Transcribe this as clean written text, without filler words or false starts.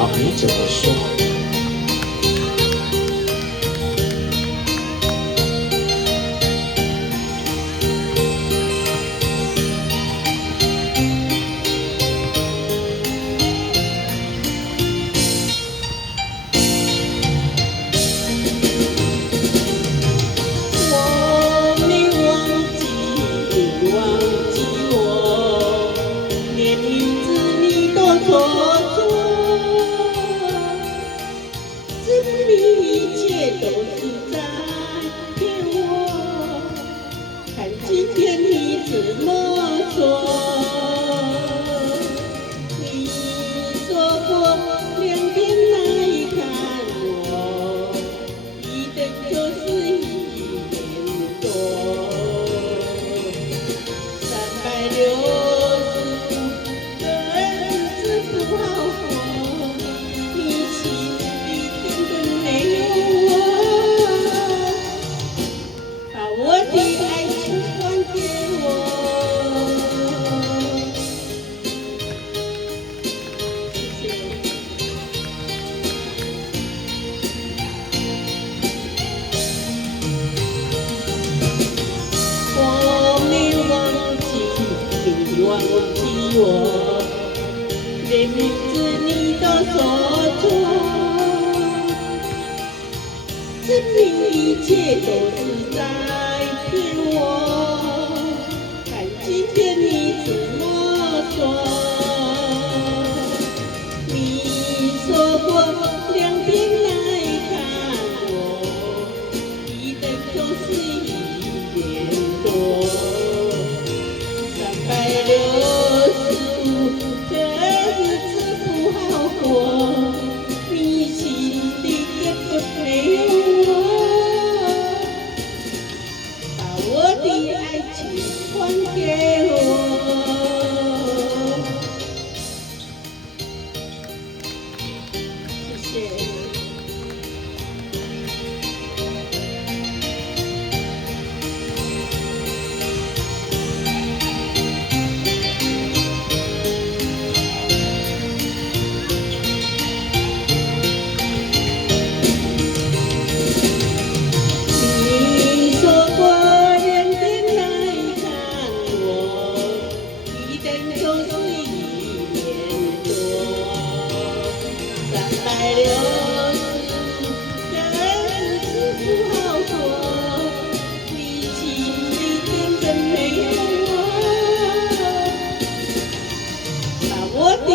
好，你怎么说？我没忘记，你忘记我，连名字你都说错，证明一切都是在骗我。看今天你怎么说？你说过两天来看我，一等就是1年多，365个日子不好过，你心里根本没有我，把我的爱情还给我。谢谢。我没忘记，你忘记我，连名字你都说错，证明一切都是在骗我。看今天你怎么说？你说过两天来看我，一等就是1年多，365个日子不好过，你心里根本没有我，把我的爱情还给我。谢谢。你说过2天来看我，一等就是1年多，360个日子不好过，你心里根本没有我，把我的